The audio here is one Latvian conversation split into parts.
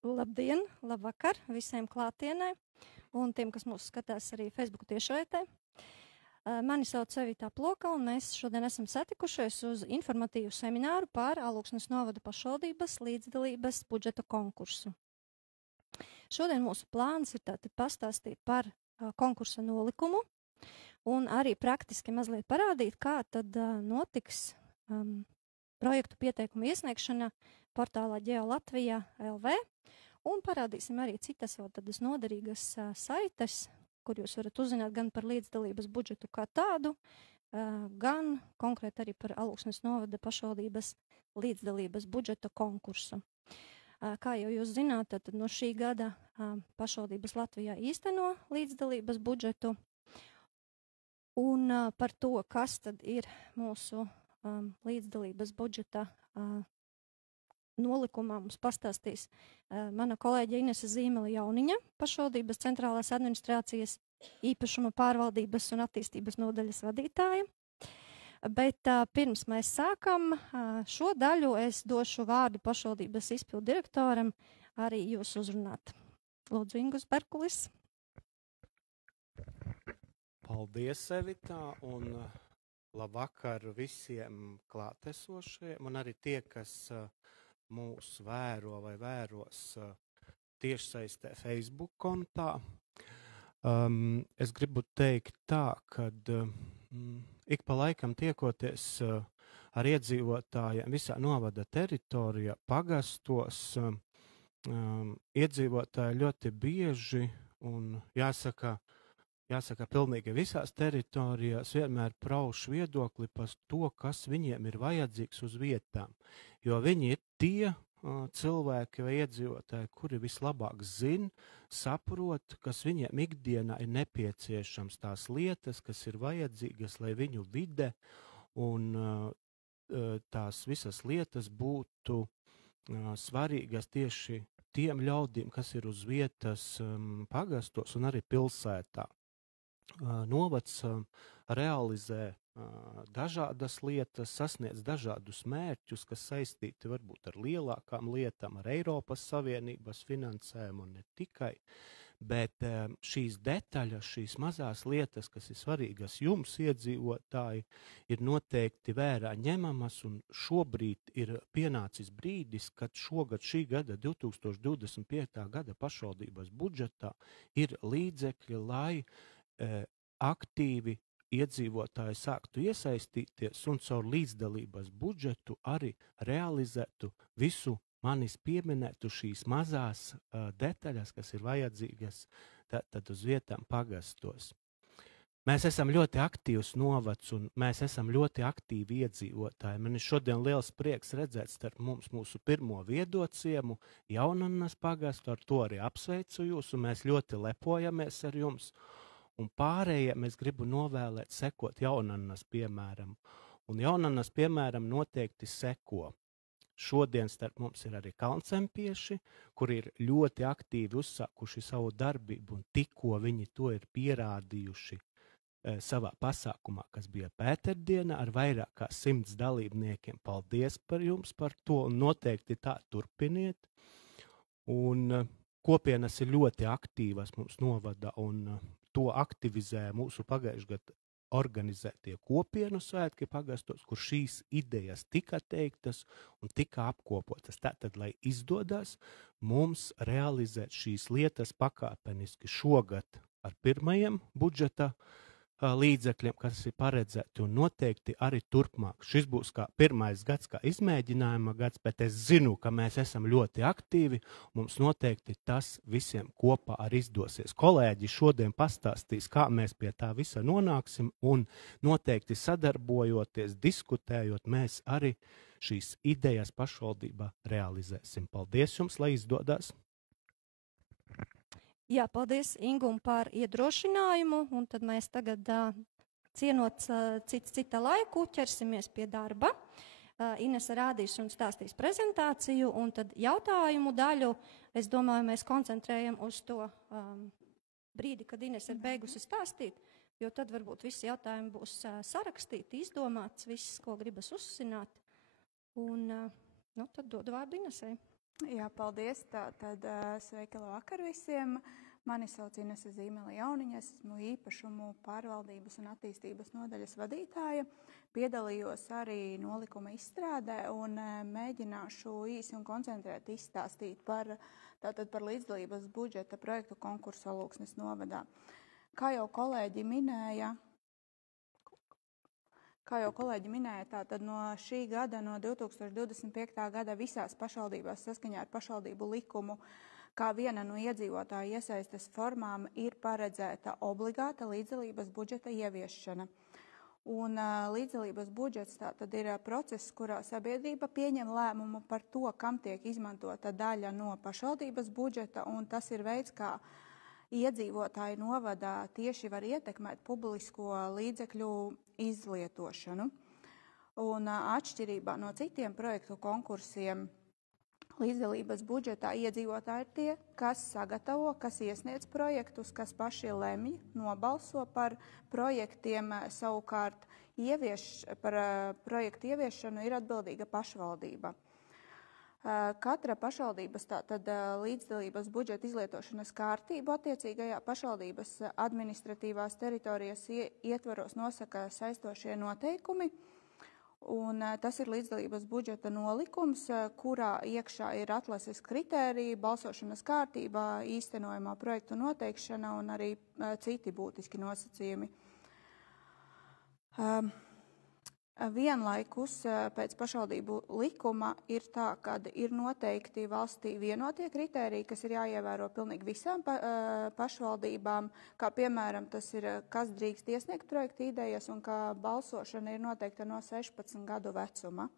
Labdien, labvakar visiem klātienē un tiem, kas mūs skatās arī Facebook tiešraidē. Mani sauc Evita Ploka, un mēs šodien esam satikušies uz informatīvu semināru par Alūksnes novada pašvaldības līdzdalības budžeta konkursu. Šodien mūsu plāns ir tātad pastāstīt par konkursa nolikumu un arī praktiski mazliet parādīt, kā tad notiks projektu pieteikumu iesniegšana portālā GeoLatvija LV, un parādīsim arī citas vēl tādas noderīgas saites, kur jūs varat uzzināt gan par līdzdalības budžetu kā tādu, gan konkrēti arī par Alūksnes novada pašvaldības līdzdalības budžeta konkursu. Kā jau jūs zināt, tad no šī gada pašvaldības Latvijā īsteno līdzdalības budžetu, un par to, kas tad ir mūsu līdzdalības budžeta nolikumā, mums pastāstīs mana kolēģe Inese Zīmele Jauniņa, pašvaldības centrālās administrācijas īpašuma pārvaldības un attīstības nodaļas vadītāja. Bet pirms mēs sākam šo daļu, es došu vārdu pašvaldības izpildu direktoram arī jūs uzrunāt. Lūdzu, Ingus Berkulis. Paldies, Evita, un labvakar visiem klātesošiem, un arī tie, kas mūs vēro vai vēros tiešsaistē Facebook kontā. Es gribu teikt tā, kad ik pa laikam tiekoties ar iedzīvotājiem visā novada teritorijā, pagastos, iedzīvotāji ļoti bieži un jāsaka, pilnīgi visās teritorijās vienmēr pauž viedokli par to, kas viņiem ir vajadzīgs uz vietām. Jo viņi ir tie cilvēki vai iedzīvotāji, kuri vislabāk zina, saprot, kas viņiem ikdienā ir nepieciešams, tās lietas, kas ir vajadzīgas, lai viņu vide un tās visas lietas būtu svarīgas tieši tiem ļaudīm, kas ir uz vietas pagastos un arī pilsētā. Novads realizē dažādas lietas, sasniedz dažādus mērķus, kas saistīti varbūt ar lielākām lietām, ar Eiropas Savienības finansējumu un ne tikai, bet šīs detaļas, šīs mazās lietas, kas ir svarīgas jums, iedzīvotāji, ir noteikti vērā ņemamas, un šobrīd ir pienācis brīdis, kad šogad šī gada 2025. gada pašvaldības budžetā ir līdzekļi, lai aktīvi iedzīvotāji sāktu iesaistīties un caur līdzdalības budžetu arī realizētu visu manis pieminētu šīs mazās detaļas, kas ir vajadzīgas tad uz vietām pagastos. Mēs esam ļoti aktīvs novads un mēs esam ļoti aktīvi iedzīvotāji. Man ir šodien liels prieks redzēt starp mums mūsu pirmo viedociemu Jaunannas pagastu, ar to arī apsveicu jūs un mēs ļoti lepojamies ar jums. Un pārējiem es gribu novēlēt sekot Jaunannas piemēram. Un Jaunannas piemēram noteikti seko. Šodien starp mums ir arī kalncempieši, kuri ir ļoti aktīvi uzsākuši savu darbību un tikko viņi to ir pierādījuši savā pasākumā, kas bija Pēterdiena ar vairāk kā 100 dalībniekiem. Paldies par jums par to un noteikti tā turpiniet. Un kopienas ir ļoti aktīvas mums novada un to aktivizē mūsu pagājušajā gadā organizētie kopienu svētki pagastos, kur šīs idejas tika teiktas un tika apkopotas. Tātad, lai izdodas mums realizēt šīs lietas pakāpeniski šogad ar pirmajiem budžeta līdzekļiem, kas ir paredzēti un noteikti arī turpmāk. Šis būs kā pirmais gads, kā izmēģinājuma gads, bet es zinu, ka mēs esam ļoti aktīvi, mums noteikti tas visiem kopā arī izdosies. Kolēģi šodien pastāstīs, kā mēs pie tā visa nonāksim un noteikti sadarbojoties, diskutējot, mēs arī šīs idejas pašvaldībā realizēsim. Paldies jums, lai izdodas! Jā, paldies Ingum par iedrošinājumu, un tad mēs tagad, cienot cita laiku, ķersimies pie darba. Inese rādīs un stāstīs prezentāciju, un tad jautājumu daļu, es domāju, mēs koncentrējam uz to brīdi, kad Inese ir beigusi stāstīt, jo tad varbūt visi jautājumi būs sarakstīti, izdomāts, viss, ko gribas uzzināt. Un tad dodu vārdu Inesei. Jā, paldies. Tātad sveiki, labvakar visiem. Mani sauc Inese Zīmele Jauniņa, esmu īpašumu pārvaldības un attīstības nodaļas vadītāja. Piedalījos arī nolikuma izstrādē un mēģināšu īsi un koncentrēti izstāstīt par līdzdalības budžeta projektu konkursu Alūksnes novadā. Kā jau kolēģi minēja, tātad no šī gada, no 2025. gada visās pašvaldībās saskaņā ar pašvaldību likumu, kā viena no iedzīvotāju iesaistes formām ir paredzēta obligāta līdzdalības budžeta ieviešana. Un līdzdalības budžets tātad ir process, kurā sabiedrība pieņem lēmumu par to, kam tiek izmantota daļa no pašvaldības budžeta, un tas ir veids, kā iedzīvotāji novadā tieši var ietekmēt publisko līdzekļu izlietošanu. Un atšķirībā no citiem projektu konkursiem līdzdalības budžetā iedzīvotāji ir tie, kas sagatavo, kas iesniedz projektus, kas paši lemj, nobalso par projektiem, savukārt par projektu ieviešanu ir atbildīga pašvaldība. Katra pašvaldības līdzdalības budžeta izlietošanas kārtību attiecīgajā pašvaldības administratīvās teritorijas ietvaros nosaka saistošie noteikumi, un tas ir līdzdalības budžeta nolikums, kurā iekšā ir atlases kritēriji, balsošanas kārtībā, īstenojumā projektu noteikšana un arī citi būtiski nosacījumi. Vienlaikus pēc pašvaldību likuma ir tā, ka ir noteikti valstī vienotie kritēriji, kas ir jāievēro pilnīgi visām pašvaldībām, kā piemēram tas ir, kas drīkst iesniegt projektu idejas un kā balsošana ir noteikta no 16 gadu vecuma.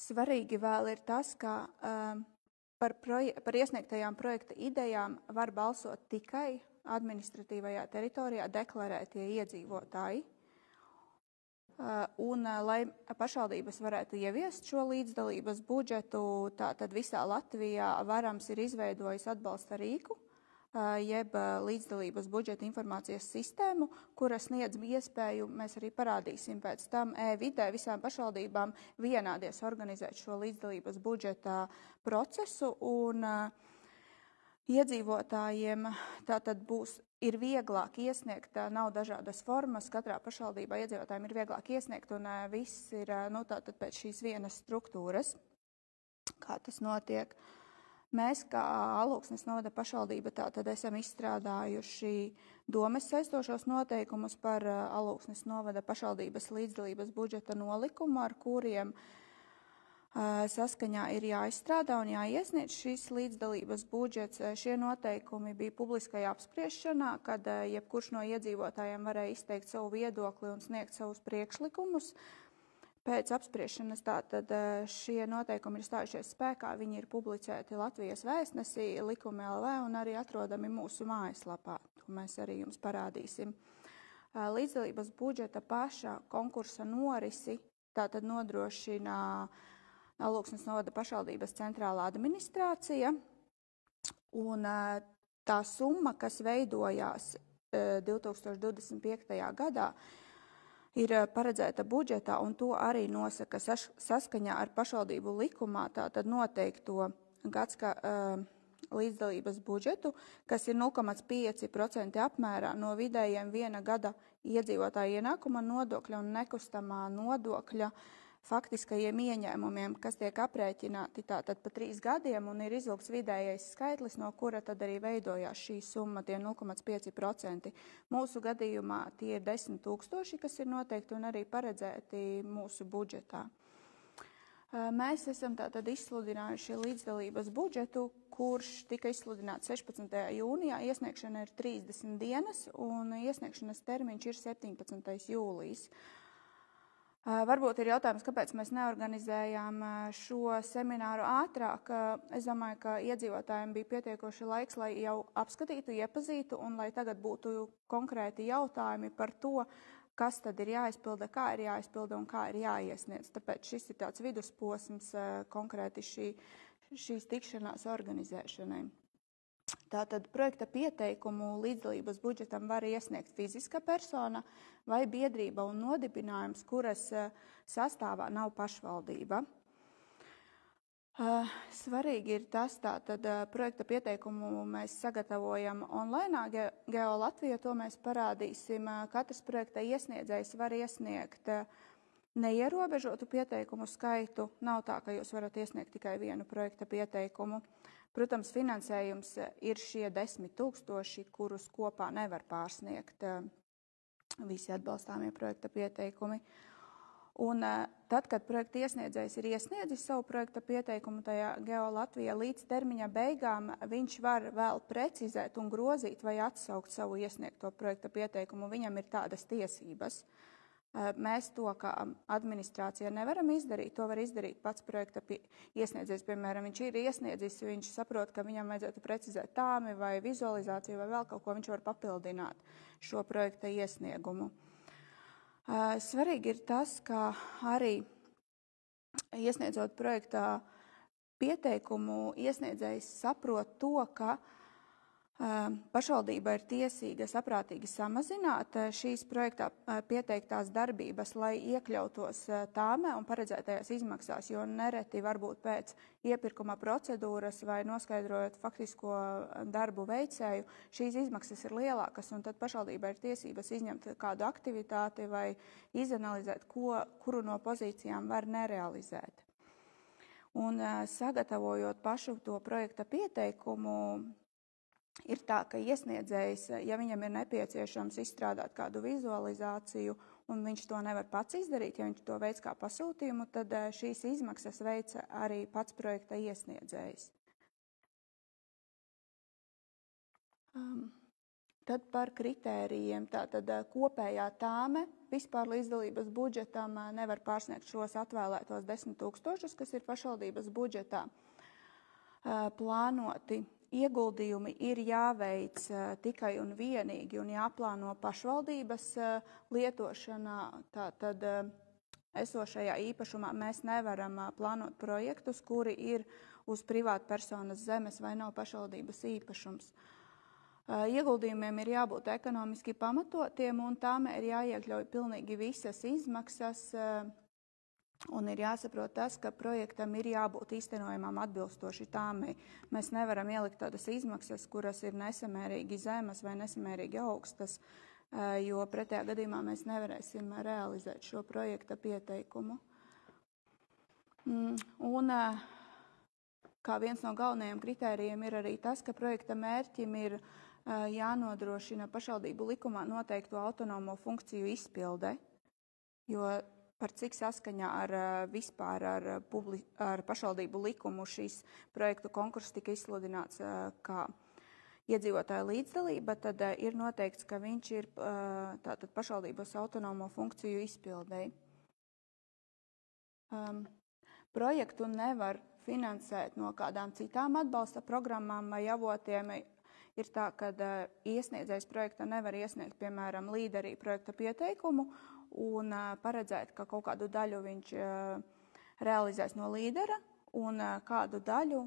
Svarīgi vēl ir tas, ka par iesniegtajām projekta idejām var balsot tikai administratīvajā teritorijā deklarētie iedzīvotāji. Un, lai pašvaldības varētu ieviest šo līdzdalības budžetu, tātad visā Latvijā Varams ir izveidojis atbalsta rīku, jeb līdzdalības budžeta informācijas sistēmu, kura sniedz iespēju, mēs arī parādīsim pēc tam, e-vidē visām pašvaldībām vienādies organizēt šo līdzdalības budžeta procesu, un iedzīvotājiem tātad ir vieglāk iesniegt, nav dažādas formas, katrā pašvaldībā iedzīvotājiem ir vieglāk iesniegt, un viss ir tātad pēc šīs vienas struktūras, kā tas notiek. Mēs, kā Alūksnes novada pašvaldība, tātad esam izstrādājuši domes saistošos noteikumus par Alūksnes novada pašvaldības līdzdalības budžeta nolikumu, ar kuriem saskaņā ir jāizstrādā un jāiesniedz šīs līdzdalības budžets. Šie noteikumi bija publiskajā apspriešanā, kad jebkurš no iedzīvotājiem varēja izteikt savu viedokli un sniegt savus priekšlikumus. Pēc apspriešanas tātad šie noteikumi ir stājušies spēkā, viņi ir publicēti Latvijas vēstnesī, Likumi LV un arī atrodami mūsu mājaslapā, to mēs arī jums parādīsim. Līdzdalības budžeta paša konkursa norisi tātad nodrošina Alūksnes novada pašvaldības centrālā administrācija, un tā summa, kas veidojās 2025. gadā, ir paredzēta budžetā, un to arī nosaka saskaņā ar pašvaldību likumā, tātad noteikto līdzdalības budžetu, kas ir 0,5% apmērā no vidējiem viena gada iedzīvotāja ienākuma nodokļa un nekustamā nodokļa faktiskajiem ieņēmumiem, kas tiek aprēķināti tātad pa 3 gadiem un ir izvilkts vidējais skaitlis, no kura tad arī veidojās šī summa, tie 0,5%. Mūsu gadījumā tie ir 10 000, kas ir noteikti un arī paredzēti mūsu budžetā. Mēs esam tātad izsludinājuši līdzdalības budžetu, kurš tika izsludināts 16. jūnijā, iesniegšana ir 30 dienas un iesniegšanas termiņš ir 17. jūlijas. Varbūt ir jautājums, kāpēc mēs neorganizējām šo semināru ātrāk. Es domāju, ka iedzīvotājiem bija pietiekoši laiks, lai jau apskatītu, iepazītu un lai tagad būtu konkrēti jautājumi par to, kas tad ir jāizpilda, kā ir jāizpilda un kā ir jāiesniedz. Tāpēc šis ir tāds vidusposms konkrēti šīs tikšanās organizēšanai. Tātad projekta pieteikumu līdzdalības budžetam var iesniegt fiziska persona vai biedrība un nodibinājums, kuras sastāvā nav pašvaldība. Svarīgi ir tas, tātad projekta pieteikumu mēs sagatavojam online, Geo Latvija, to mēs parādīsim. Katrs projekta iesniedzējs var iesniegt neierobežotu pieteikumu skaitu. Nav tā, ka jūs varat iesniegt tikai vienu projekta pieteikumu. Protams, finansējums ir šie 10 000, kurus kopā nevar pārsniegt visi atbalstāmie projekta pieteikumi. Un tad, kad projekta iesniedzējs ir iesniedzis savu projekta pieteikumu tajā Geo Latvijā, līdz termiņa beigām viņš var vēl precizēt un grozīt vai atsaukt savu iesniegto projekta pieteikumu. Viņam ir tādas tiesības. Mēs to, kā administrācija, nevaram izdarīt. To var izdarīt pats projekta iesniedzējs. Piemēram, viņš ir iesniedzis, viņš saprot, ka viņam vajadzētu precizēt tāmi vai vizualizāciju vai vēl kaut ko, viņš var papildināt šo projekta iesniegumu. Svarīgi ir tas, ka arī iesniedzot projekta pieteikumu, iesniedzējs saprot to, ka pašvaldība ir tiesīga saprātīgi samazināt šīs projektā pieteiktās darbības, lai iekļautos tāmē un paredzētajās izmaksās, jo nereti varbūt pēc iepirkuma procedūras vai noskaidrojot faktisko darbu veicēju, šīs izmaksas ir lielākas, un tad pašvaldība ir tiesības izņemt kādu aktivitāti vai izanalizēt, kuru no pozīcijām var nerealizēt. Un sagatavojot pašu to projekta pieteikumu, ir tā, ka iesniedzējs, ja viņam ir nepieciešams izstrādāt kādu vizualizāciju, un viņš to nevar pats izdarīt, ja viņš to veids kā pasūtījumu, tad šīs izmaksas veica arī pats projekta iesniedzējs. Tad par kritērijiem. Tātad kopējā tāme vispār līdzdalības budžetam nevar pārsniegt šos atvēlētos 10 000, kas ir pašvaldības budžetā plānoti. Ieguldījumi ir jāveic tikai un vienīgi un jāplāno pašvaldības lietošanā. Tātad esošajā īpašumā mēs nevaram plānot projektus, kuri ir uz privātpersonas zemes vai nav pašvaldības īpašums. Ieguldījumiem ir jābūt ekonomiski pamatotiem un tām ir jāiekļauj pilnīgi visas izmaksas. Un ir jāsaprot tas, ka projektam ir jābūt īstenojamam atbilstoši tāmei. Mēs nevaram ielikt tādas izmaksas, kuras ir nesamērīgi zemas vai nesamērīgi augstas, jo pretējā gadījumā mēs nevarēsim realizēt šo projekta pieteikumu. Un kā viens no galvenajiem kritērijiem ir arī tas, ka projekta mērķim ir jānodrošina pašvaldību likumā noteikto autonomo funkciju izpilde, jo par cik saskaņā vispār ar pašvaldību likumu šīs projektu konkurss tika izsludināts kā iedzīvotāja līdzdalība, tad ir noteikts, ka viņš ir tātad pašvaldības autonomo funkciju izpildēji. Projektu nevar finansēt no kādām citām atbalsta programmām vai avotiem. Ir tā, ka iesniedzējs projekta nevar iesniegt, piemēram, līderī projekta pieteikumu, un paredzēt, ka kaut kādu daļu viņš realizēs no līdera un kādu daļu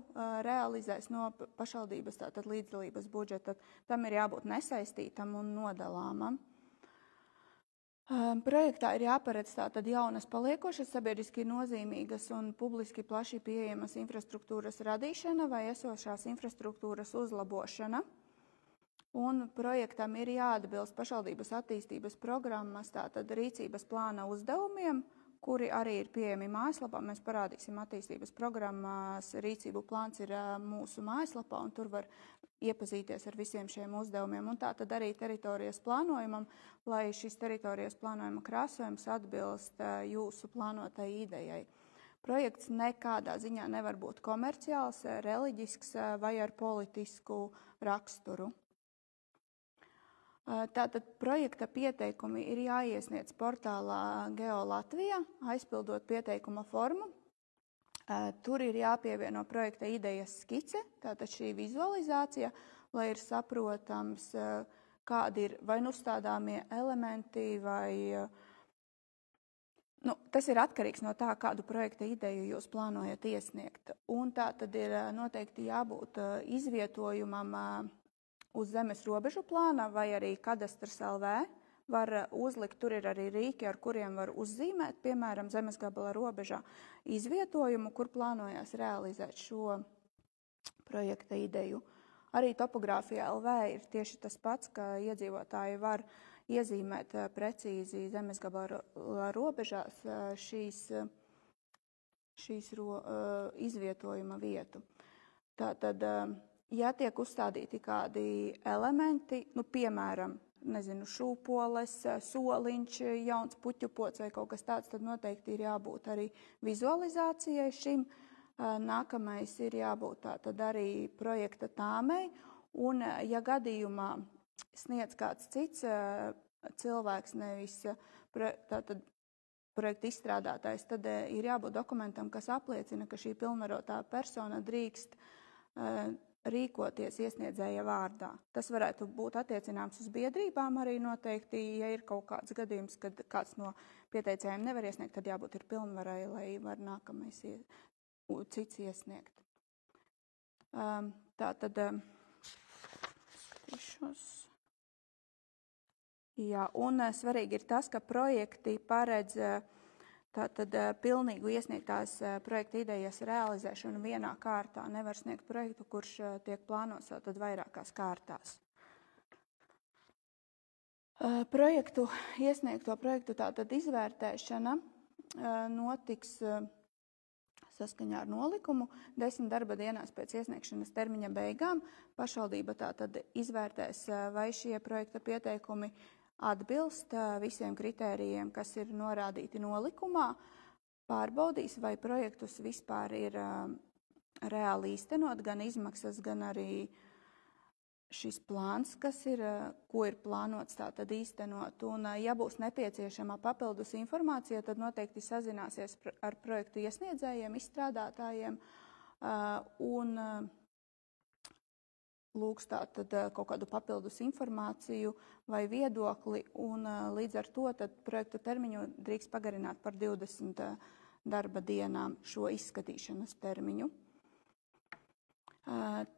realizēs no pašvaldības, tātad līdzdalības budžeta. Tam ir jābūt nesaistītam un nodalāmam. Projektā ir jāparedz tātad jaunas paliekošas, sabiedriski nozīmīgas un publiski plaši pieejamas infrastruktūras radīšana vai esošās infrastruktūras uzlabošana. Un projektam ir jāatbilst pašvaldības attīstības programmas, tātad rīcības plāna uzdevumiem, kuri arī ir pieejami mājaslapā. Mēs parādīsim attīstības programmās, rīcību plāns ir mūsu mājaslapā, un tur var iepazīties ar visiem šiem uzdevumiem. Un tātad arī teritorijas plānojumam, lai šis teritorijas plānojuma krāsojums atbilst jūsu plānotai idejai. Projekts nekādā ziņā nevar būt komerciāls, reliģisks vai ar politisku raksturu. Tātad projekta pieteikumi ir jāiesniedz portālā Geo Latvijā, aizpildot pieteikuma formu. Tur ir jāpievieno projekta idejas skice, tātad šī vizualizācija, lai ir saprotams, kādi ir vai nu uzstādāmie elementi, vai tas ir atkarīgs no tā, kādu projekta ideju jūs plānojat iesniegt. Un tā tad ir noteikti jābūt izvietojumam uz zemes robežu plāna vai arī kadastras LV var uzlikt, tur ir arī rīki, ar kuriem var uzzīmēt, piemēram, zemesgabala robežā izvietojumu, kur plānojās realizēt šo projekta ideju. Arī topogrāfija LV ir tieši tas pats, ka iedzīvotāji var iezīmēt precīzi zemesgabala robežās šīs izvietojuma vietu. Tātad, ja tiek uzstādīti kādi elementi, piemēram, šūpoles, soliņš, jauns puķupots vai kaut kas tāds, tad noteikti ir jābūt arī vizualizācijai šim. Nākamais ir jābūt tātad arī projekta tāmei, un ja gadījumā sniedz kāds cits cilvēks, nevis tātad projekta izstrādātājs, tad ir jābūt dokumentam, kas apliecina, ka šī pilnvarotā persona drīkst rīkoties iesniedzēja vārdā. Tas varētu būt attiecināms uz biedrībām arī noteikti, ja ir kaut kāds gadījums, kad kāds no pieteicējiem nevar iesniegt, tad jābūt ir pilnvarai, lai var nākamais cits iesniegt. Tātad skatīšos. Jā, un svarīgi ir tas, ka projekti paredz tātad pilnīgu iesniegtās projekta idejas realizēšanu vienā kārtā. Nevar sniegt projektu, kurš tiek plānots tātad vairākās kārtās. Iesniegto projektu tātad izvērtēšana notiks saskaņā ar nolikumu 10 darba dienās pēc iesniegšanas termiņa beigām. Pašvaldība tātad izvērtēs, vai šie projekta pieteikumi atbilst visiem kritērijiem, kas ir norādīti nolikumā, pārbaudīs, vai projektus vispār ir reāli īstenot, gan izmaksas, gan arī šis plāns, ko ir plānots tātad īstenot. Un, ja būs nepieciešama papildus informācija, tad noteikti sazināsies ar projektu iesniedzējiem, izstrādātājiem un lūgs tātad kaut kādu papildus informāciju vai viedokli, un līdz ar to tad projektu termiņu drīkst pagarināt par 20 darba dienām šo izskatīšanas termiņu.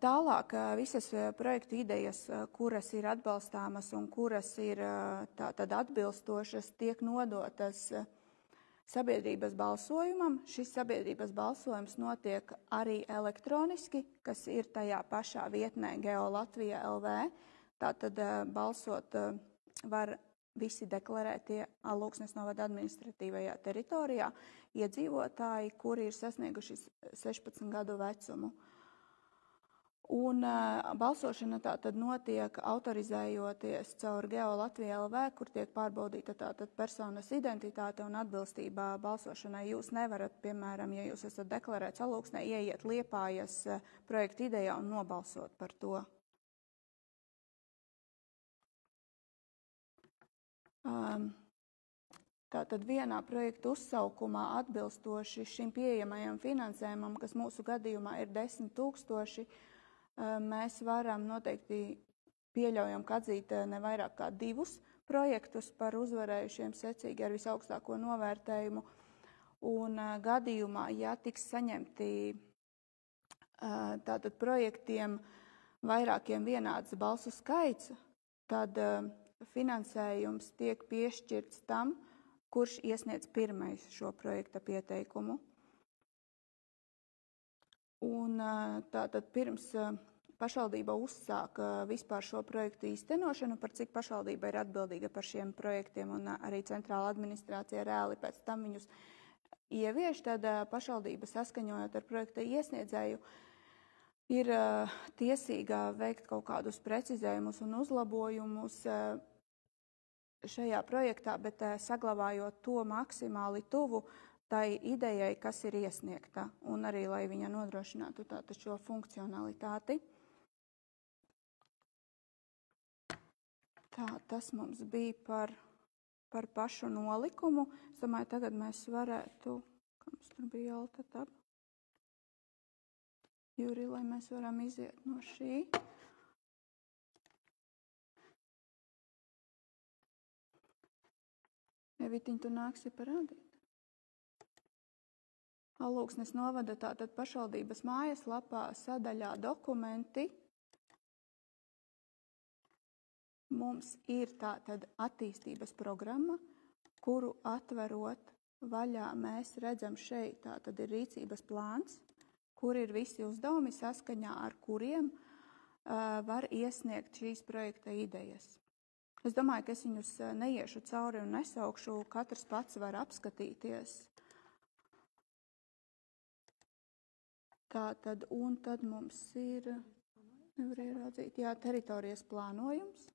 Tālāk visas projektu idejas, kuras ir atbalstāmas un kuras ir tātad atbilstošas, tiek nodotas sabiedrības balsojumam. Šis sabiedrības balsojums notiek arī elektroniski, kas ir tajā pašā vietnē GeoLatvija LV. Tātad balsot var visi deklarētie Alūksnes novada administratīvajā teritorijā iedzīvotāji, kuri ir sasnieguši 16 gadu vecumu. Un balsošana tātad notiek autorizējoties caur GeoLatvija LV, kur tiek pārbaudīta tātad personas identitāte un atbilstība balsošanai. Jūs nevarat, piemēram, ja jūs esat deklarēts Alūksnē, ieiet Liepājas projekta idejā un nobalsot par to. Tātad vienā projekta uzsaukumā atbilstoši šim pieejamajam finansējumam, kas mūsu gadījumā ir 10 000, mēs varam noteikti pieļaujam, ka atzīt ne vairāk kā 2 projektus par uzvarējušiem secīgi ar visaugstāko novērtējumu. Un gadījumā, ja tiks saņemti tātad projektiem vairākiem vienāds balsu skaits, tad finansējums tiek piešķirts tam, kurš iesniedz pirmais šo projekta pieteikumu. Un tātad pirms pašvaldība uzsāk vispār šo projektu īstenošanu, par cik pašvaldība ir atbildīga par šiem projektiem un arī centrāla administrācija reāli pēc tam viņus ievieš, tad pašvaldība saskaņojot ar projekta iesniedzēju ir tiesīga veikt kaut kādus precizējumus un uzlabojumus šajā projektā, bet saglabājot to maksimāli tuvu tai idejai, kas ir iesniegta, un arī, lai viņa nodrošinātu tātad šo funkcionalitāti. Tā, tas mums bija par pašu nolikumu. Es domāju, tagad mēs varētu, kā mums tur bija Alta, Juri, lai mēs varam iziet no šī. Evitiņ, tu nāksi parādīt. Alūksnes novada tātad pašvaldības mājaslapā sadaļā dokumenti Mums ir tātad attīstības programma, kuru atverot vaļā mēs redzam šeit, tātad ir rīcības plāns, kur ir visi uzdevumi saskaņā, ar kuriem var iesniegt šīs projekta idejas. Es domāju, ka es viņus neiešu cauri un nesaukšu, katrs pats var apskatīties. Tātad, un tad mums ir, nevar ieraudzīt, jā, teritorijas plānojums.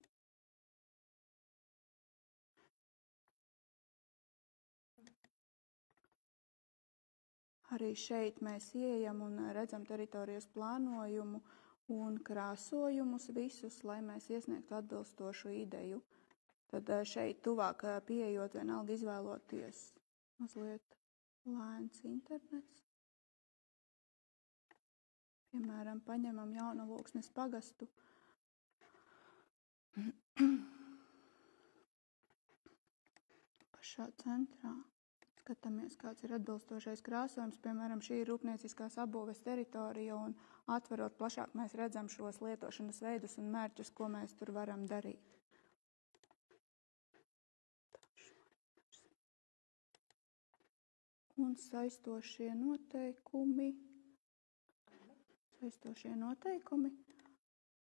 Arī šeit mēs ieejam un redzam teritorijas plānojumu un krāsojumus visus, lai mēs iesniegtu atbilstošu ideju. Tad šeit tuvāk pieejot vienalga izvēloties mazliet lēns internets. Piemēram, paņemam Jaunalūksnes pagastu. Pašā centrā. Skatāmies, kāds ir atbilstošais krāsojums. Piemēram, šī ir rūpnieciskās apbūves teritorija un atverot plašāk mēs redzam šos lietošanas veidus un mērķus, ko mēs tur varam darīt. Un saistošie noteikumi.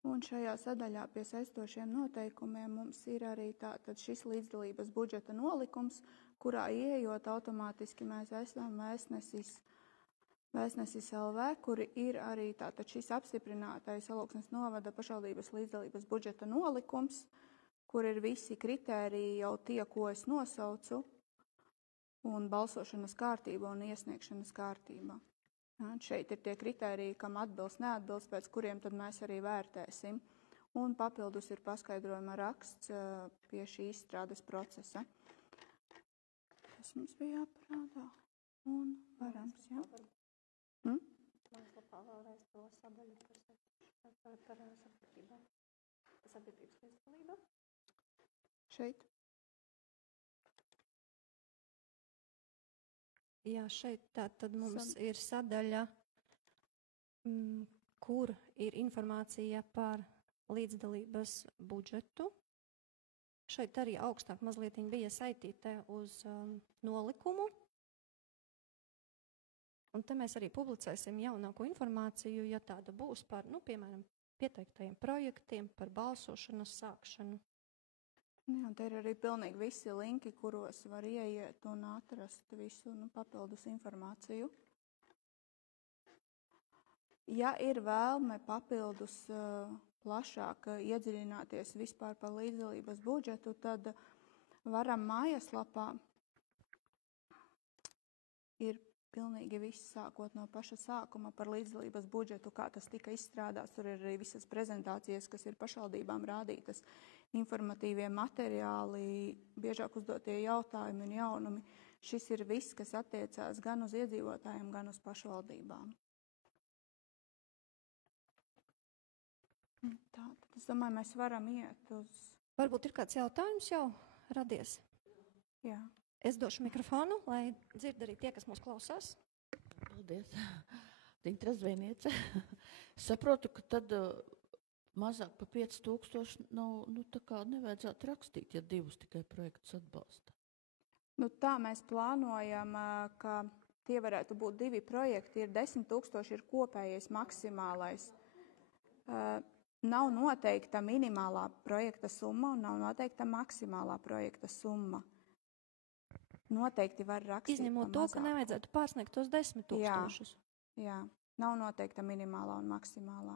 Un šajā sadaļā pie saistošiem noteikumiem mums ir arī tātad šis līdzdalības budžeta nolikums, kurā ieejot automātiski mēs esam Vēstnesis LV, kuri ir arī tātad šis apstiprinātais Alūksnes novada pašvaldības līdzdalības budžeta nolikums, kur ir visi kritēriji jau tie, ko es nosaucu, un balsošanas kārtība un iesniegšanas kārtība. Ja, šeit ir tie kritēriji, kam atbilst, neatbilst, pēc kuriem tad mēs arī vērtēsim. Un papildus ir paskaidrojuma raksts pie šī izstrādes procesa. Tas mums bija jāparādā. Un varams, jā. Mājaslapā vēlreiz to sadaļu par sabiedrības līdzdalību. Šeit. Jā, šeit tad mums ir sadaļa, kur ir informācija par līdzdalības budžetu. Šeit arī augstāk mazliet bija saitīta uz nolikumu. Un te mēs arī publicēsim jaunāko informāciju, ja tāda būs par, piemēram, pieteiktajiem projektiem, par balsošanas sākšanu. Jā, te ir arī pilnīgi visi linki, kuros var ieiet un atrast visu papildus informāciju. Ja ir vēlme papildus plašāk iedziļināties vispār par līdzdalības budžetu, tad varam mājaslapā ir pilnīgi viss sākot no paša sākuma par līdzdalības budžetu, kā tas tika izstrādāts. Tur ir arī visas prezentācijas, kas ir pašvaldībām rādītas, informatīvie materiāli, biežāk uzdotie jautājumi un jaunumi. Šis ir viss, kas attiecās gan uz iedzīvotājiem, gan uz pašvaldībām. Tā, es domāju, mēs varam iet uz... Varbūt ir kāds jautājums jau radies? Jā. Es došu mikrofonu, lai dzird arī tie, kas mūs klausās. Paldies. Dintra Zvēniece. Saprotu, ka tad mazāk pa 5000 tā kā nevajadzētu rakstīt, ja divus tikai projektus atbalsta. Tā mēs plānojam, ka tie varētu būt 2 projekti, ir 10 000 ir kopējais maksimālais. Nav noteikta minimālā projekta summa un nav noteikta maksimālā projekta summa. Noteikti var rakstīt Izņemot to, ka nevajadzētu pārsniegt tos 10 000. Jā, nav noteikta minimālā un maksimālā.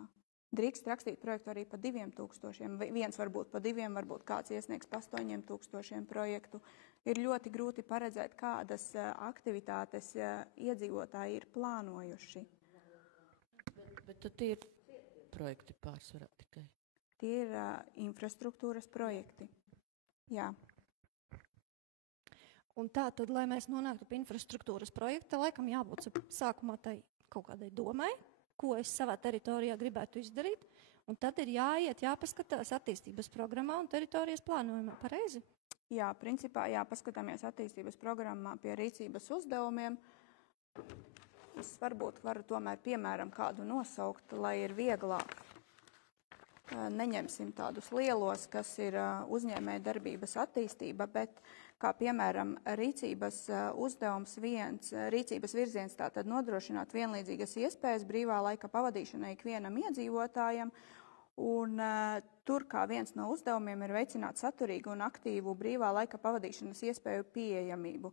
Drīkst rakstīt projektu arī pa 2000. Viens varbūt pa 2, varbūt kāds iesniegs pa 8000 projektu. Ir ļoti grūti paredzēt, kādas aktivitātes iedzīvotāji ir plānojuši. Bet tad tie ir projekti pārsvarā tikai? Tie ir infrastruktūras projekti. Jā. Un tā tad, lai mēs nonāktu pie infrastruktūras projekta, laikam jābūt sākumā tai kaut kādai domai, ko es savā teritorijā gribētu izdarīt, un tad ir jāpaskatās attīstības programmā un teritorijas plānojumā. Pareizi? Jā, principā jāpaskatāmies attīstības programmā pie rīcības uzdevumiem. Es varbūt varu tomēr piemēram kādu nosaukt, lai ir vieglāk. neņemsim tādus lielos, kas ir uzņēmēja darbības attīstība, bet kā piemēram rīcības uzdevums rīcības virziens tātad nodrošināt vienlīdzīgas iespējas brīvā laika pavadīšanai ikvienam iedzīvotājam, un tur kā viens no uzdevumiem ir veicināt saturīgu un aktīvu brīvā laika pavadīšanas iespēju pieejamību.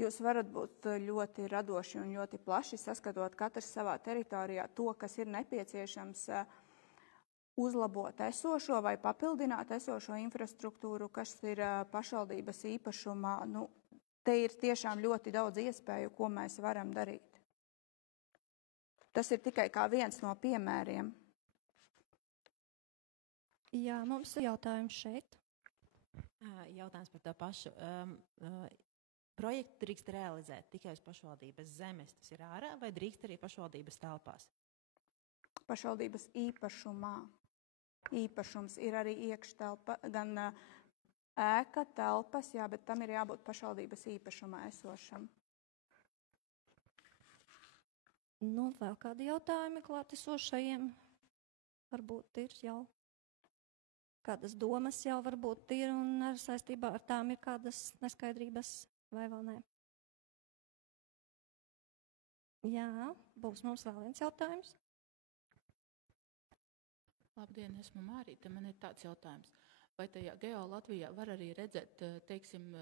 Jūs varat būt ļoti radoši un ļoti plaši saskatot katrs savā teritorijā to, kas ir nepieciešams uzlabot esošo vai papildināt esošo infrastruktūru, kas ir pašvaldības īpašumā. Te ir tiešām ļoti daudz iespēju, ko mēs varam darīt. Tas ir tikai kā viens no piemēriem. Jā, mums ir jautājums šeit. Jautājums par to pašu. Projektu drīkst realizēt tikai uz pašvaldības zemes, tas ir ārā, vai drīkst arī pašvaldības telpās? Pašvaldības īpašumā. Īpašums ir arī iekštelpa, gan ēka, telpas, jā, bet tam ir jābūt pašvaldības īpašumā esošam. Vēl kādi jautājumi klātesošajiem? Varbūt ir jau kādas domas jau varbūt ir, un ar saistībā ar tām ir kādas neskaidrības. Vai vēl nē? Jā, būs mums vēl viens jautājums. Labdien, esmu Mārīte. Man ir tāds jautājums. Vai tajā Geo Latvijā var arī redzēt, teiksim,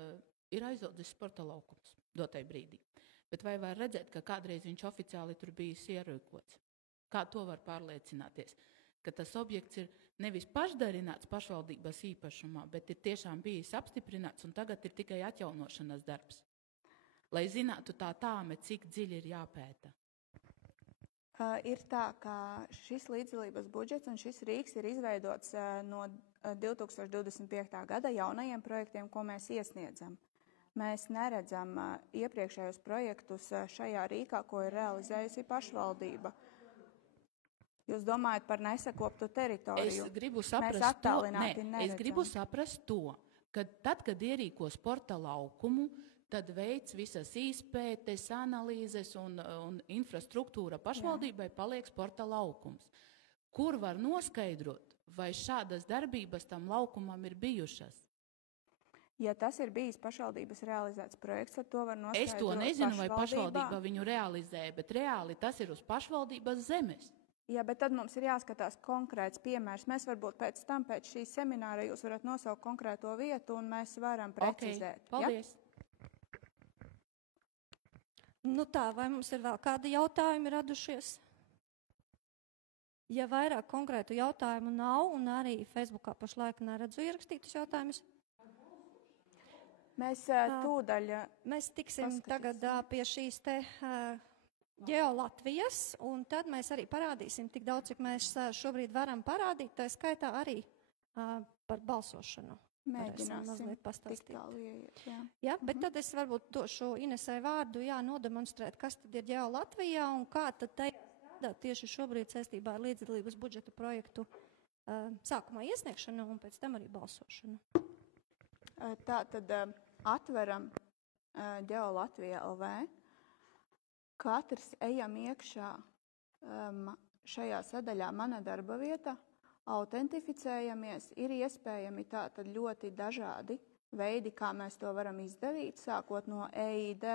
ir aizaudzis sporta laukums dotai brīdī, bet vai var redzēt, ka kādreiz viņš oficiāli tur bijis ierīkots? Kā to var pārliecināties? Ka tas objekts ir nevis pašdarināts pašvaldības īpašumā, bet ir tiešām bijis apstiprināts un tagad ir tikai atjaunošanas darbs. Lai zinātu cik dziļi ir jāpēta. Ir tā, ka šis līdzdalības budžets un šis rīks ir izveidots no 2025. gada jaunajiem projektiem, ko mēs iesniedzam. Mēs neredzam iepriekšējos projektus šajā rīkā, ko ir realizējusi pašvaldība. Jūs domājat par nesakoptu teritoriju? Es gribu saprast to, ka tad, kad ierīko sporta laukumu, tad veids visas izpētes, analīzes un infrastruktūra pašvaldībai paliek sporta laukums. Kur var noskaidrot, vai šādas darbības tam laukumam ir bijušas? Ja tas ir bijis pašvaldības realizēts projekts, tad to var noskaidrot Es to nezinu, vai pašvaldība viņu realizē, bet reāli tas ir uz pašvaldības zemes. Jā, bet tad mums ir jāskatās konkrēts piemērs. Mēs varbūt pēc šī semināra jūs varat nosaukt konkrēto vietu un mēs varam precizēt. Okay, paldies. Ja? Vai mums ir vēl kādi jautājumi radušies? Ja vairāk konkrētu jautājumu nav un arī Facebookā pašlaik neredzu ierakstītus jautājumus. Mēs tūdaļ Mēs tiksim tagad pie šīs te Geo Latvijas, un tad mēs arī parādīsim tik daudz, cik mēs šobrīd varam parādīt, tā skaitā arī par balsošanu. Mēģināsim tik tālu ieiet. Jā, bet tad es varbūt došu Inesai vārdu, nodemonstrēt, kas tad ir Geo Latvijā un kā tad tajā strādāt tieši šobrīd saistībā ar līdzdalības budžeta projektu sākumā iesniegšanu un pēc tam arī balsošanu. Tā tad atveram Geo Latvija LV. Katrs ejam iekšā šajā sadaļā mana darba vieta, autentificējamies, ir iespējami tātad ļoti dažādi veidi, kā mēs to varam izdarīt, sākot no EID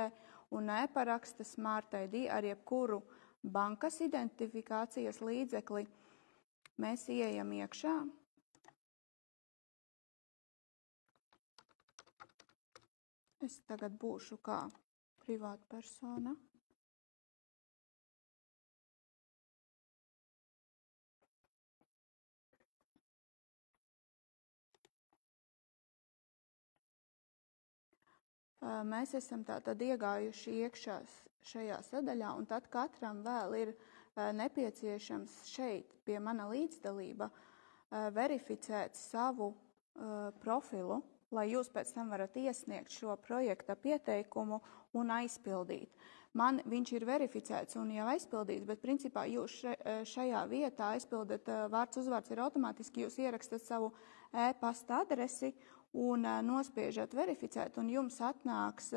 un e-paraksta Smart ID ar jebkuru bankas identifikācijas līdzekli. Mēs ieejam iekšā. Es tagad būšu kā privāta persona. Mēs esam tātad iegājuši iekšā šajā sadaļā, un tad katram vēl ir nepieciešams šeit pie mana līdzdalība verificēt savu profilu, lai jūs pēc tam varat iesniegt šo projekta pieteikumu un aizpildīt. Man viņš ir verificēts un jau aizpildīts, bet principā jūs šajā vietā aizpildat vārds uzvārds ir automātiski, jūs ierakstat savu e-pasta adresi un nospiežat verificēt, un jums atnāks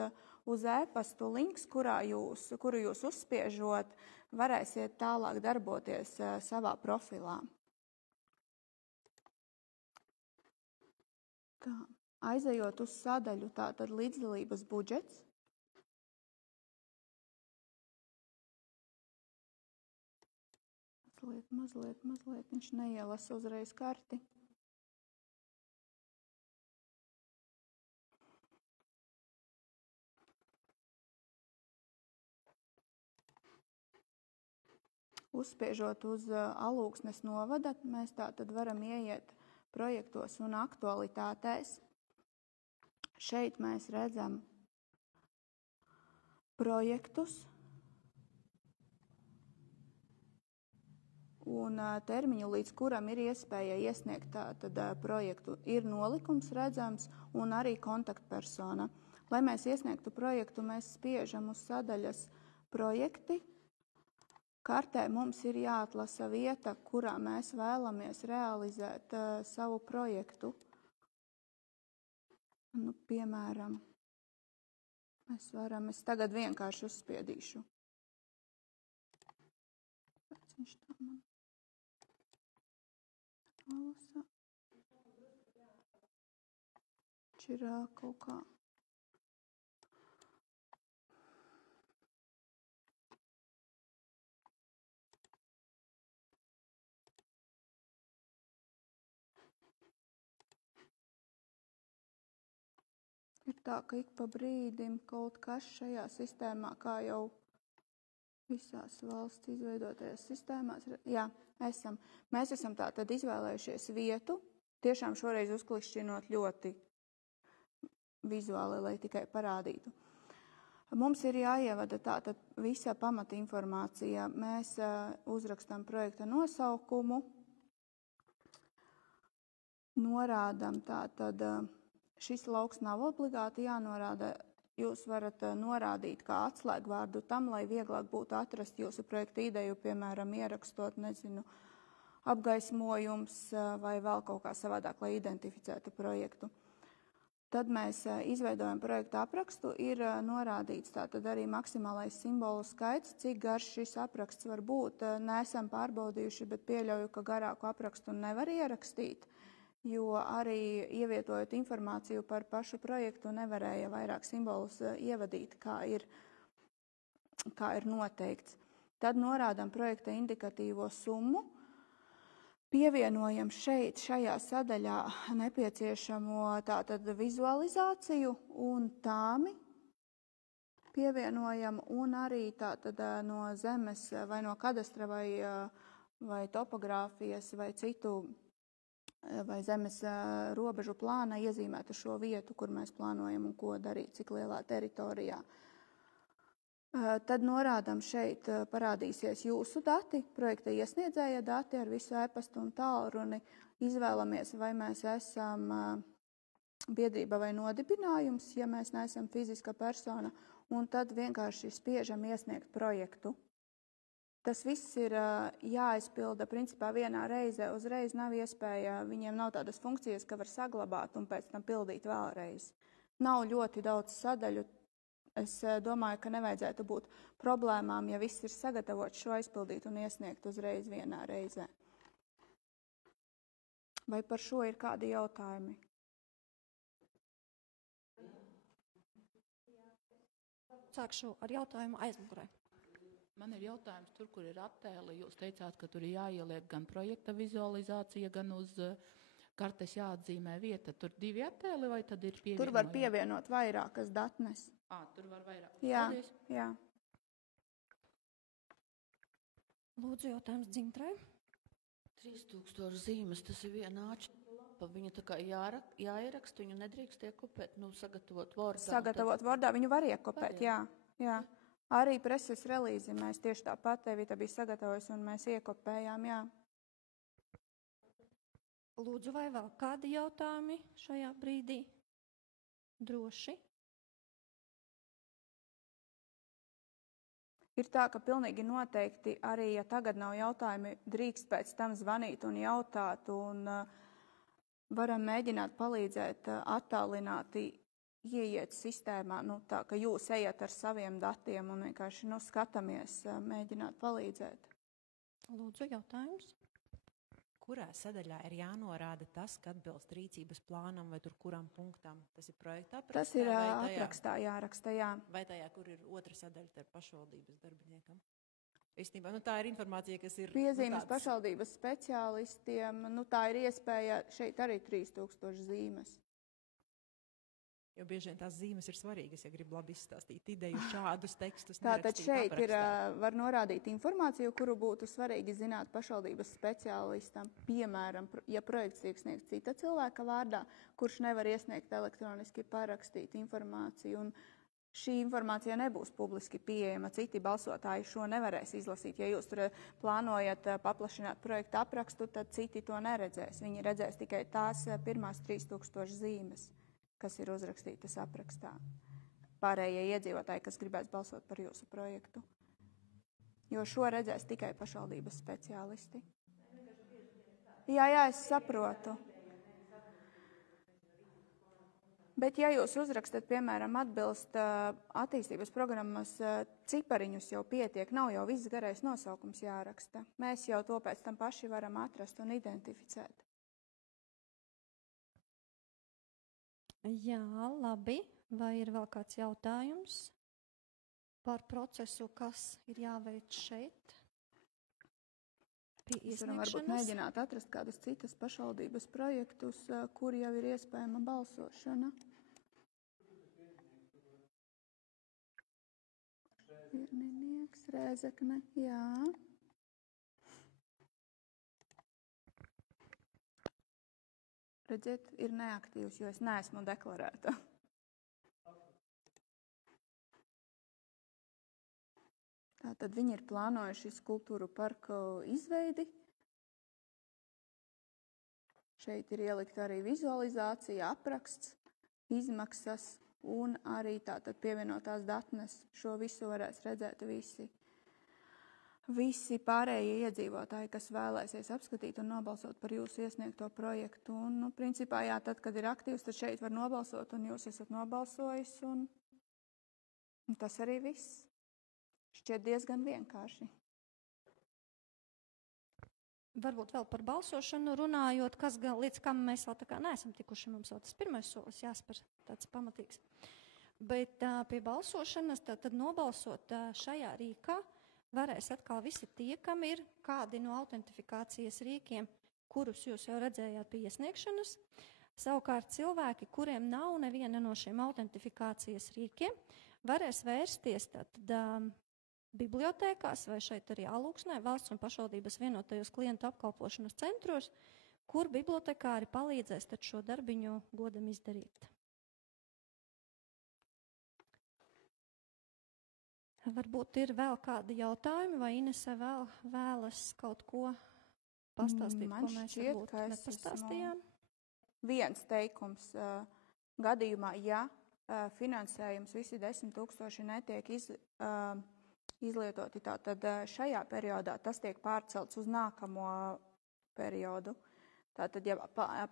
uz e-pastu links, kuru jūs uzspiežot, varēsiet tālāk darboties savā profilā. Tā, aizejot uz sadaļu, tātad līdzdalības budžets. Mazliet, viņš neielasa uzreiz karti. Uzspiežot uz Alūksnes novada, mēs tātad varam ieiet projektos un aktualitātēs. Šeit mēs redzam projektus un termiņu, līdz kuram ir iespēja iesniegt tātad projektu. Ir nolikums redzams un arī kontaktpersona. Lai mēs iesniegtu projektu, mēs spiežam uz sadaļas projekti. Kartē mums ir jāatlasa vieta, kurā mēs vēlamies realizēt savu projektu. Nu, piemēram, es tagad vienkārši uzspiedīšu. Viņš tā man lasa. Viņš ir kaut kā. Ir tā, ka ik pa brīdim kaut kas šajā sistēmā, kā jau visās valsts izveidotajās sistēmās, jā, mēs esam tātad izvēlējušies vietu, tiešām šoreiz uzklikšķinot ļoti vizuāli, lai tikai parādītu. Mums ir jāievada tātad visa pamata informācija. Mēs uzrakstam projekta nosaukumu, norādam tātad. Šis lauks nav obligāti jānorāda. Jūs varat norādīt kā atslēgvārdu tam, lai vieglāk būtu atrast jūsu projekta ideju, piemēram, ierakstot, apgaismojums vai vēl kaut kā savādāk, lai identificētu projektu. Tad mēs izveidojam projekta aprakstu, ir norādīts tātad arī maksimālais simbolu skaits, cik garš šis apraksts var būt. Neesam pārbaudījuši, bet pieļauju, ka garāku aprakstu nevar ierakstīt. Jo arī ievietojot informāciju par pašu projektu nevarēja vairāk simbolus ievadīt, kā ir noteikts. Tad norādam projekta indikatīvo summu, pievienojam šajā sadaļā nepieciešamo tātad vizualizāciju un tāmi pievienojam un arī tātad no zemes vai no kadastra vai topogrāfijas vai citu vai zemes robežu plāna iezīmētu šo vietu, kur mēs plānojam un ko darīt, cik lielā teritorijā. Tad norādam šeit parādīsies jūsu dati, projekta iesniedzēja dati ar visu e-pastu un tālruni. Izvēlamies, vai mēs esam biedrība vai nodibinājums, ja mēs neesam fiziska persona, un tad vienkārši spiežam iesniegt projektu. Tas viss ir jāizpilda principā vienā reizē, uzreiz nav iespēja, viņiem nav tādas funkcijas, ka var saglabāt un pēc tam pildīt vēlreiz. Nav ļoti daudz sadaļu, es domāju, ka nevajadzētu būt problēmām, ja viss ir sagatavots šo aizpildīt un iesniegt uzreiz vienā reizē. Vai par šo ir kādi jautājumi? Sākšu ar jautājumu aizmugurē. Man ir jautājums tur, kur ir attēli. Jūs teicāt, ka tur ir jāieliek gan projekta vizualizācija, gan uz kartes jāatzīmē vieta. Tur 2 attēli vai tad ir pievienojumi? Tur var pievienot vairākas datnes. Tur var vairāk. Jā, Paldies. jā. Lūdzu, jautājums Dzintrai. 3000 zīmes, tas ir viena āča. Viņa tā kā jāieraksta, viņu nedrīkst iekopēt, sagatavot Wordā. Sagatavot Wordā, viņu var iekopēt, jā. Arī preses relīzi mēs tieši tāpat Evita bija sagatavojis un mēs iekopējām, jā. Lūdzu, vai vēl kādi jautājumi šajā brīdī? Droši. Ir tā, ka pilnīgi noteikti arī, ja tagad nav jautājumi, drīkst pēc tam zvanīt un jautāt un varam mēģināt palīdzēt attālināti ieiet sistēmā, tā, ka jūs ejat ar saviem datiem un vienkārši skatāmies, mēģināt palīdzēt. Lūdzu, jautājums. kurā sadaļā ir jānorāda tas, ka atbilst rīcības plānam vai tur kuram punktam? Tas ir projekta aprakstā? Tas ir aprakstā jāraksta, jā. Vai tajā, kur ir otra sadaļa ar pašvaldības darbiniekam? Īstenībā, tā ir informācija, kas ir... Piezīmes pašvaldības speciālistiem, tā ir iespēja šeit arī 3000 zīmes. Jo bieži vien tās zīmes ir svarīgas, ja grib labi izstāstīt ideju, šādus tekstus Tātad nerakstīt šeit aprakstā. var norādīt informāciju, kuru būtu svarīgi zināt pašvaldības speciālistam. Piemēram, ja projekts tiek sniegts cita cilvēka vārdā, kurš nevar iesniegt elektroniski parakstīt informāciju, un šī informācija nebūs publiski pieejama. Citi balsotāji šo nevarēs izlasīt. Ja jūs tur plānojat paplašināt projektu aprakstu, tad citi to neredzēs. Viņi redzēs tikai tās pirmās 3000 zīmes, kas ir uzrakstītas aprakstā. Pārējie iedzīvotāji, kas gribēs balsot par jūsu projektu. Jo šo redzēs tikai pašvaldības speciālisti. Jā, es saprotu. Bet ja jūs uzrakstat, piemēram, atbilst attīstības programmas cipariņus jau pietiek, nav jau viss garais nosaukums jāraksta. Mēs jau to pēc tam paši varam atrast un identificēt. Jā, labi. Vai ir vēl kāds jautājums par procesu, kas ir jāveic šeit? Mēs varam varbūt mēģināt atrast kādas citas pašvaldības projektus, kur jau ir iespējama balsošana. Virninieks, Rēzekne, jā. Redziet, ir neaktīvs, jo es neesmu deklarēta. Tātad viņi ir plānojuši skulptūru parku izveidi. Šeit ir ielikta arī vizualizācija, apraksts, izmaksas un arī tātad pievienotās datnes. Šo visu varēs redzēt visi pārējie iedzīvotāji, kas vēlēsies apskatīt un nobalsot par jūsu iesniegto projektu. Un, principā, jā, tad, kad ir aktīvs, tad šeit var nobalsot, un jūs esat nobalsojis, un tas arī viss. Šķiet diezgan vienkārši. Varbūt vēl par balsošanu runājot, līdz kam mēs vēl tā kā neesam tikuši, mums vēl tas pirmais solis jāspēr tāds pamatīgs. Bet pie balsošanas, tad nobalsot šajā rīkā, varēs atkal visi tie, kam ir kādi no autentifikācijas rīkiem, kurus jūs jau redzējāt pie iesniegšanas. Savukārt cilvēki, kuriem nav neviena no šiem autentifikācijas rīkiem, varēs vērsties tad bibliotēkās vai šeit arī Alūksnē, valsts un pašvaldības vienotajos klientu apkalpošanas centros, kur bibliotekāri palīdzēs tad šo darbiņu godam izdarīt. Varbūt ir vēl kādi jautājumi, vai Inese vēlas kaut ko pastāstīt, ko mēs varbūt nepastāstījām? Viens teikums gadījumā, ja finansējums visi 10 000 netiek izlietoti, tad šajā periodā tas tiek pārcelts uz nākamo periodu. Tātad, ja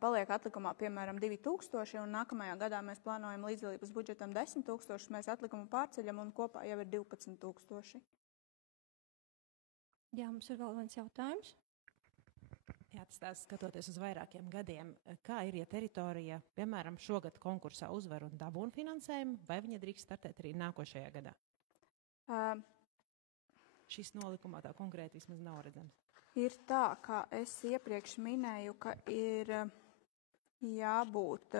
paliek atlikumā, piemēram, 2000 un nākamajā gadā mēs plānojam līdzdalības budžetam 10 000, mēs atlikumu pārceļam un kopā jau ir 12 000. Jā, mums ir vēl viens jautājums. Jā, tas skatoties uz vairākiem gadiem, kā ir, ja teritorija, piemēram, šogad konkursā uzvar un dabūna finansējumu, vai viņa drīkst startēt arī nākošajā gadā? Šis nolikumā tā konkrēti vismaz nav redzams. Ir tā, kā es iepriekš minēju, ka ir jābūt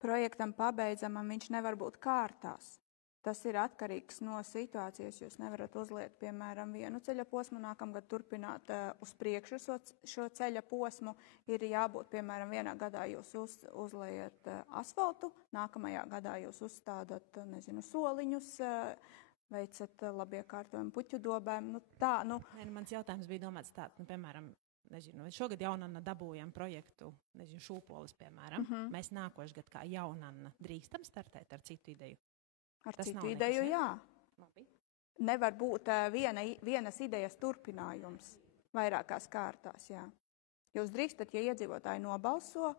projektam pabeidzamam, viņš nevar būt kārtās. Tas ir atkarīgs no situācijas. Jūs nevarat uzliet, piemēram, vienu ceļa posmu, nākamgad turpināt uz priekšu šo ceļa posmu. Ir jābūt, piemēram, vienā gadā jūs uzliet asfaltu, nākamajā gadā jūs uzstādat, soliņus, veicat labiekārtojumu puķu dobēm. Mans jautājums bija domāts tāds, piemēram, šogad Jaunanna dabūjam projektu, Šūpolis, piemēram. Mēs nākošgad kā Jaunanna drīkstam startēt ar citu ideju? Ar citu ideju, jā. Labi. Nevar būt vienas idejas turpinājums vairākās kārtās, jā. Jūs drīkstat, ja iedzīvotāji nobalso,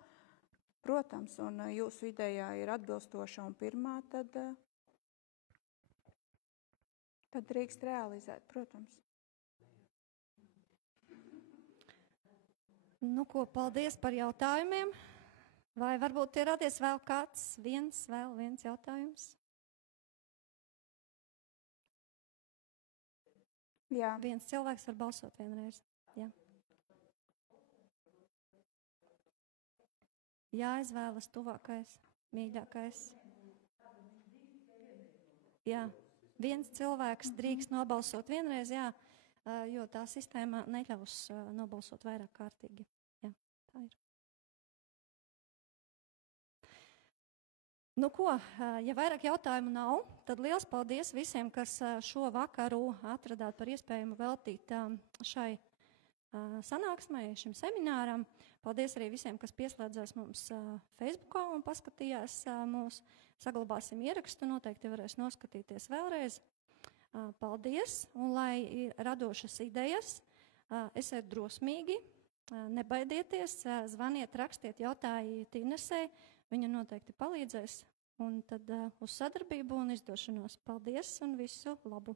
protams, un jūsu idejā ir atbilstoša un pirmā, tad drīkst realizēt, protams. Nu, ko, paldies par jautājumiem. Vai varbūt ir radies vēl kāds viens jautājums? Jā. Viens cilvēks var balsot vienreiz. Jā. Jāizvēlas tuvākais, mīļākais. Jā. Viens cilvēks drīkst nobalsot vienreiz, jā, jo tā sistēma neļaus nobalsot vairāk kārtīgi. Jā, tā ir. Nu ko, ja vairāk jautājumu nav, tad liels paldies visiem, kas šo vakaru atradāt par iespējumu veltīt šai sanāksmai, šim semināram. Paldies arī visiem, kas pieslēdzās mums Facebookā un paskatījās mūs. Saglabāsim ierakstu, noteikti varēs noskatīties vēlreiz. Paldies, un lai radošas idejas, esiet drosmīgi, nebaidieties, zvaniet, rakstiet, jautājiet Inesei, viņa noteikti palīdzēs, un tad uz sadarbību un izdošanos. Paldies un visu labu!